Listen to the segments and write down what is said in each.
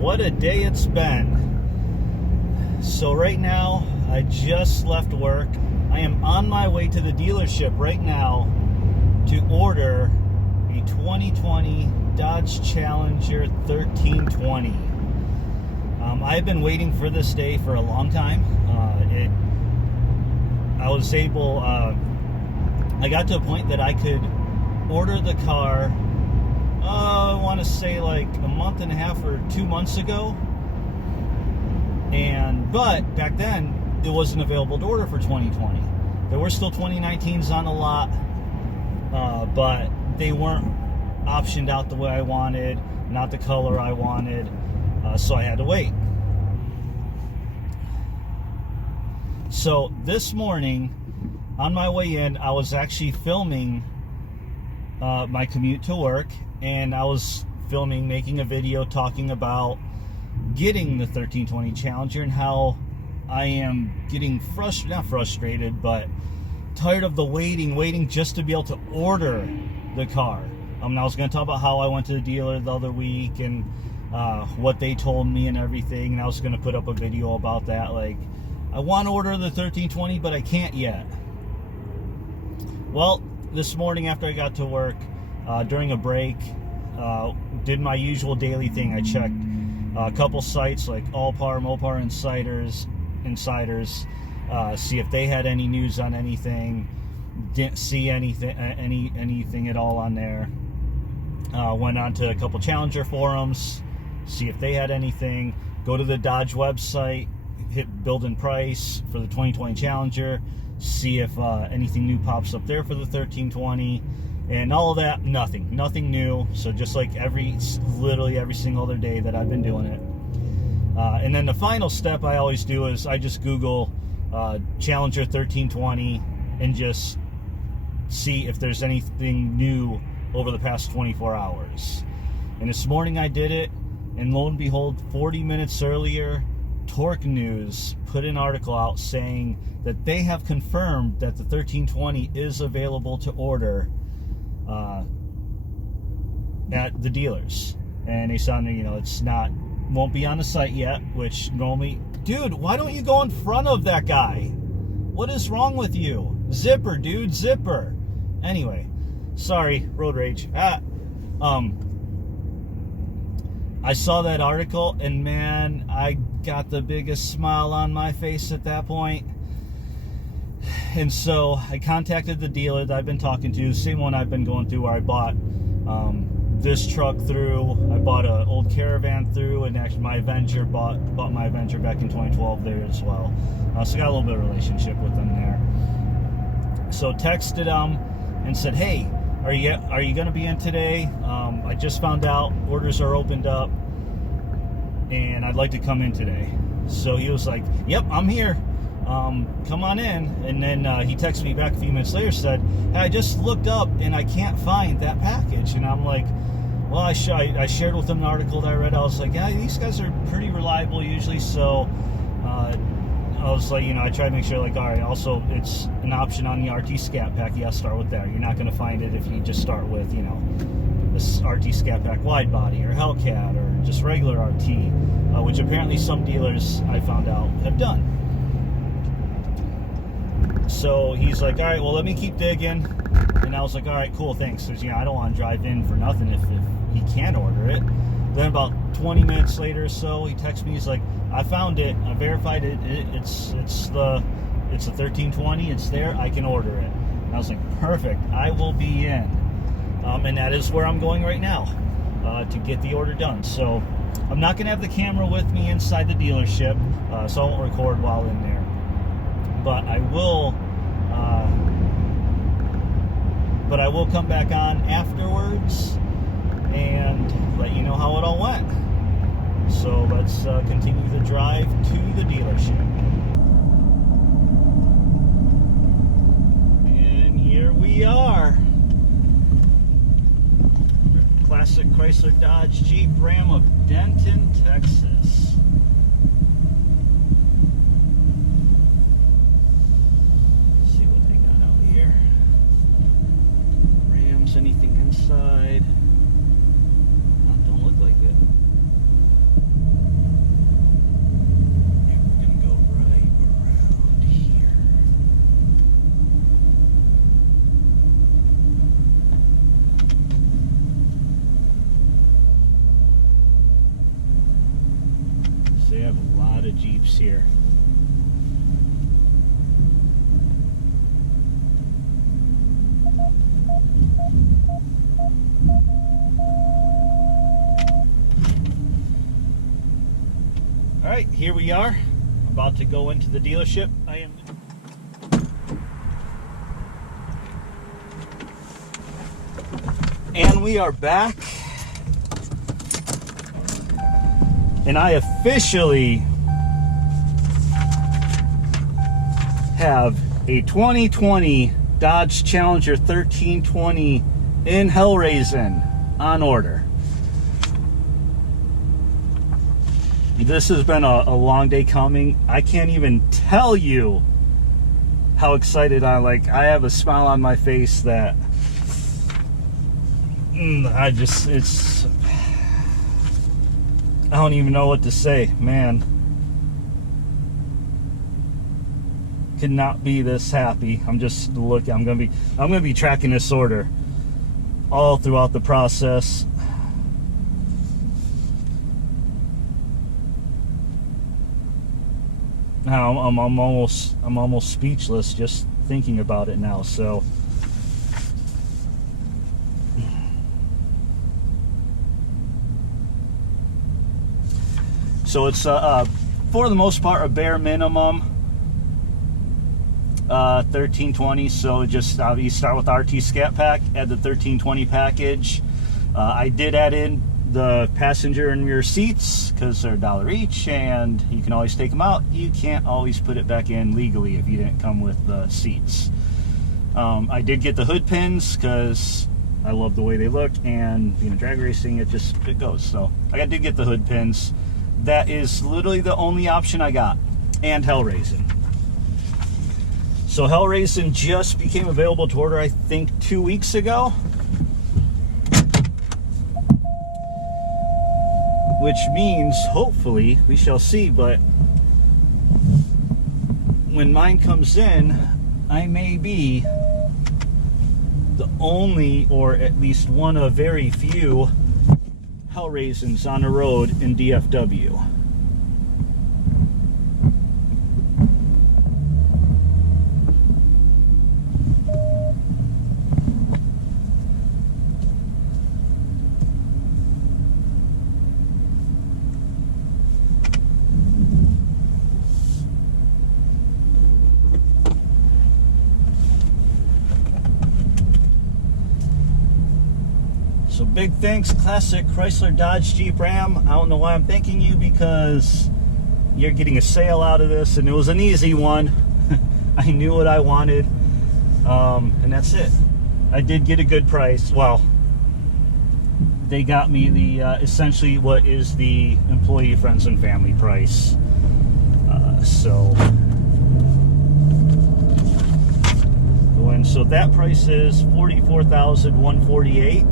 what a day it's been. So right now, I just left work. I am on my way to the dealership right now to order a 2020 Dodge Challenger 1320. I've been waiting for this day for a long time. I got to a point that I could order the car, I want to say like a month and a half or 2 months ago. But back then, it wasn't available to order for 2020. There were still 2019s on the lot, but they weren't optioned out the way I wanted, not the color I wanted, so I had to wait. So this morning, on my way in, I was actually filming my commute to work, and I was making a video talking about getting the 1320 Challenger and how I am getting not frustrated, but tired of the waiting just to be able to order the car. I was going to talk about how I went to the dealer the other week and what they told me and everything, and I was going to put up a video about that. Like, I want to order the 1320, but I can't yet. Well, this morning after I got to work, during a break, did my usual daily thing. I checked a couple sites like Allpar, Mopar, Insiders, see if they had any news on anything. Didn't see anything at all on there. Went on to a couple Challenger forums, see if they had anything. Go to the Dodge website, hit build and price for the 2020 Challenger, see if anything new pops up there for the 1320. And all of that, nothing new. So just like literally every single other day that I've been doing it. And then the final step I always do is I just Google Challenger 1320 and just see if there's anything new over the past 24 hours. And this morning I did it, and lo and behold, 40 minutes earlier, Torque News put an article out saying that they have confirmed that the 1320 is available to order at the dealers. And they said, won't be on the site yet, which normally, dude, why don't you go in front of that guy? What is wrong with you? Zipper, dude, zipper. Anyway, sorry, road rage. I saw that article, and man, I got the biggest smile on my face at that point. And so I contacted the dealer that I've been talking to, same one I've been going through, where I bought this truck through. I bought an old Caravan through, and actually my Avenger bought my Avenger back in 2012 there as well. So I got a little bit of relationship with them there. So texted them and said, hey, are you going to be in today? I just found out orders are opened up, and I'd like to come in today. So he was like, yep, I'm here. Come on in. And then he texted me back a few minutes later, said, hey, I just looked up and I can't find that package. And I'm like, well, I shared with him an article that I read. I was like, yeah, these guys are pretty reliable usually. So I was like, I try to make sure, like, all right, also it's an option on the RT Scat Pack. Yeah, start with that. You're not going to find it if you just start with, this RT Scat Pack wide body or Hellcat or just regular RT, which apparently some dealers, I found out, have done. So he's like, all right, well, let me keep digging. And I was like, all right, cool, thanks. Because, I don't want to drive in for nothing if he can't order it. Then about 20 minutes later or so, he texts me. He's like, I found it. I verified it. It's the 1320. It's there. I can order it. And I was like, perfect. I will be in. And that is where I'm going right now to get the order done. So I'm not going to have the camera with me inside the dealership, so I won't record while in there. But I will come back on afterwards and let you know how it all went. So let's continue the drive to the dealership. And here we are. Classic Chrysler Dodge Jeep Ram of Denton, Texas. Let's see what they got out here. Rams, anything inside? Oh, don't look like it. of Jeeps here. All right, here we are, about to go into the dealership. And we are back. And I officially have a 2020 Dodge Challenger 1320 in Hellraisin on order. This has been a long day coming. I can't even tell you how excited I have a smile on my face that I don't even know what to say, man. Could not be this happy. I'm gonna be tracking this order all throughout the process. Now I'm almost speechless just thinking about it now. So it's for the most part a bare minimum 1320. So just you start with RT Scat Pack, add the 1320 package. I did add in the passenger and rear seats because they're $1 each, and you can always take them out. You can't always put it back in legally if you didn't come with the seats. I did get the hood pins because I love the way they look, and being a drag racing, it goes. So I did get the hood pins. That is literally the only option I got, and Hellraisin. So Hellraisin just became available to order, I think, 2 weeks ago. Which means, hopefully, we shall see, but when mine comes in, I may be the only, or at least one of very few, Hellraisins on the road in DFW. So big thanks, Classic Chrysler Dodge Jeep Ram. I don't know why I'm thanking you, because you're getting a sale out of this, and it was an easy one. I knew what I wanted, and that's it. I did get a good price. Well, they got me the essentially what is the employee, friends, and family price. So that price is $44,148.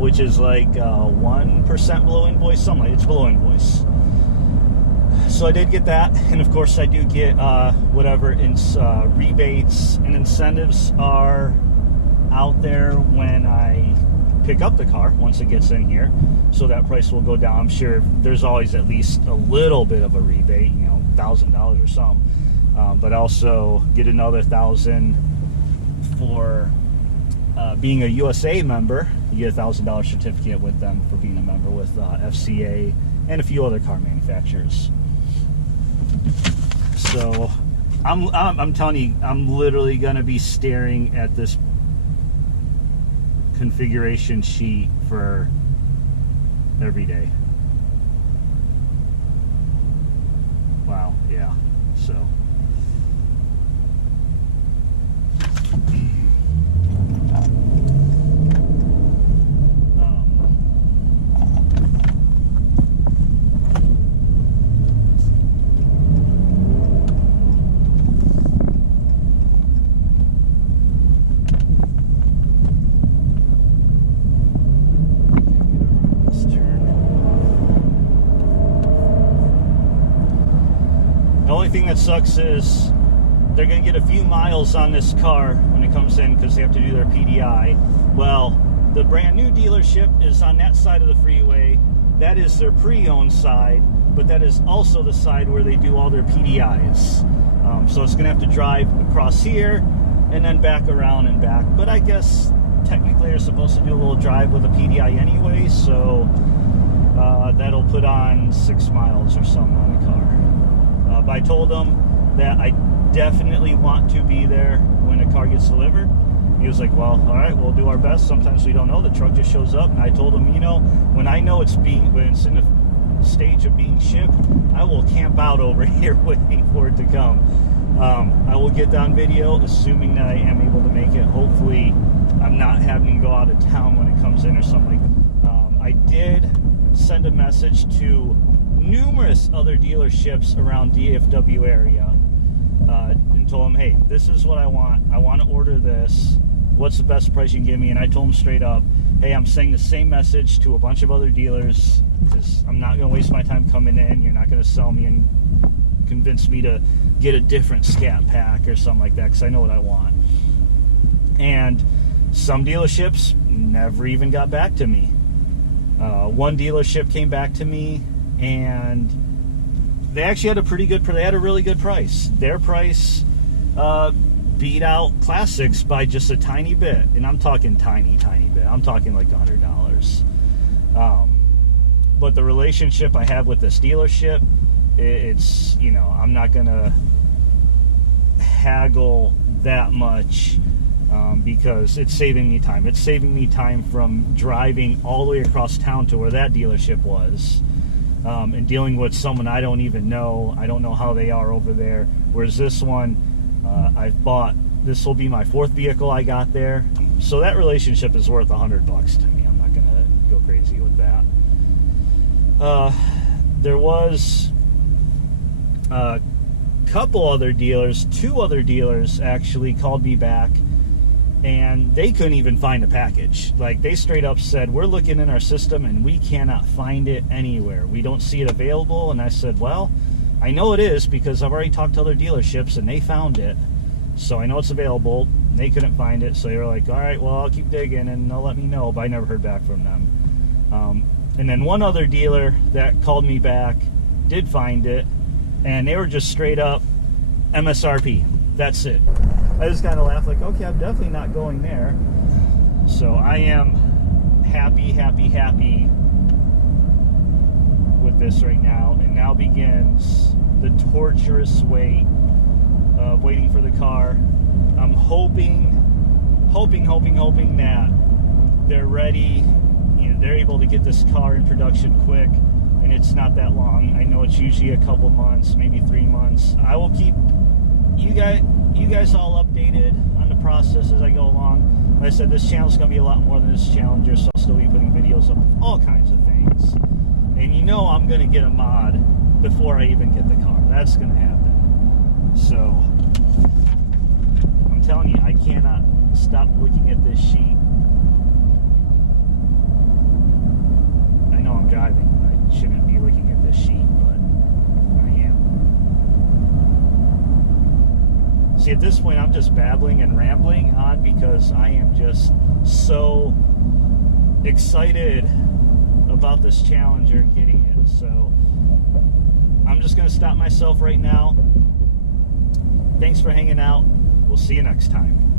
Which is like 1% below invoice, something. It's below invoice. So I did get that, and of course I do get whatever rebates and incentives are out there when I pick up the car once it gets in here. So that price will go down. I'm sure there's always at least a little bit of a rebate, $1,000 or something. But also get another $1,000 for being a USA member. You get a $1,000 certificate with them for being a member with FCA and a few other car manufacturers. So I'm telling you, I'm literally going to be staring at this configuration sheet for every day. Wow, yeah. So thing that sucks is they're going to get a few miles on this car when it comes in because they have to do their PDI. Well, the brand new dealership is on that side of the freeway. that is their pre-owned side, but that is also the side where they do all their PDIs. So it's going to have to drive across here and then back around and back. But I guess technically they're supposed to do a little drive with a PDI anyway, so that'll put on 6 miles or something on the car. But I told them that I definitely want to be there when the car gets delivered. He was like, well, all right, we'll do our best. Sometimes we don't know. The truck just shows up. And I told him, you know, when I know when it's in the stage of being shipped, I will camp out over here waiting for it to come. I will get on video, assuming that I am able to make it. Hopefully, I'm not having to go out of town when it comes in or something. I did send a message to numerous other dealerships around DFW area and told them, hey, this is what I want. I want to order this. What's the best price you can give me? And I told them straight up, hey, I'm saying the same message to a bunch of other dealers. I'm not going to waste my time coming in. You're not going to sell me and convince me to get a different scat pack or something like that, because I know what I want. And some dealerships never even got back to me. One dealership came back to me, and they actually had a really good price. Their price beat out Classics by just a tiny bit, and I'm talking tiny bit. I'm talking like $100. But the relationship I have with this dealership, it's, you know, I'm not gonna haggle that much because it's saving me time. It's saving me time from driving all the way across town to where that dealership was and dealing with someone I don't even know. I don't know how they are over there. Whereas this one, this will be my 4th vehicle I got there. So that relationship is worth $100 to me. I'm not gonna go crazy with that. There was a couple other dealers, 2 other dealers actually called me back, and they couldn't even find a package. Like, they straight up said, we're looking in our system and we cannot find it anywhere. We don't see it available. And I said, well, I know it is because I've already talked to other dealerships and they found it. So I know it's available. They couldn't find it. So they were like, all right, well, I'll keep digging and they'll let me know. But I never heard back from them. And then one other dealer that called me back did find it, and they were just straight up MSRP. That's it. I just kind of laughed like, okay, I'm definitely not going there. So I am happy with this right now. And now begins the torturous wait of waiting for the car. I'm hoping that they're ready. You know, they're able to get this car in production quick, and it's not that long. I know it's usually a couple months, maybe 3 months. I will keep you guys all updated on the process as I go along. Like I said, this channel is going to be a lot more than this Challenger, so I'll still be putting videos up of all kinds of things. And you know I'm going to get a mod before I even get the car. That's going to happen. So I'm telling you, I cannot stop looking at this sheet. I know I'm driving. I shouldn't be looking at this sheet, but I am. See, at this point, I'm just babbling and rambling on because I am just so excited about this Challenger and getting it. So I'm just going to stop myself right now. Thanks for hanging out. We'll see you next time.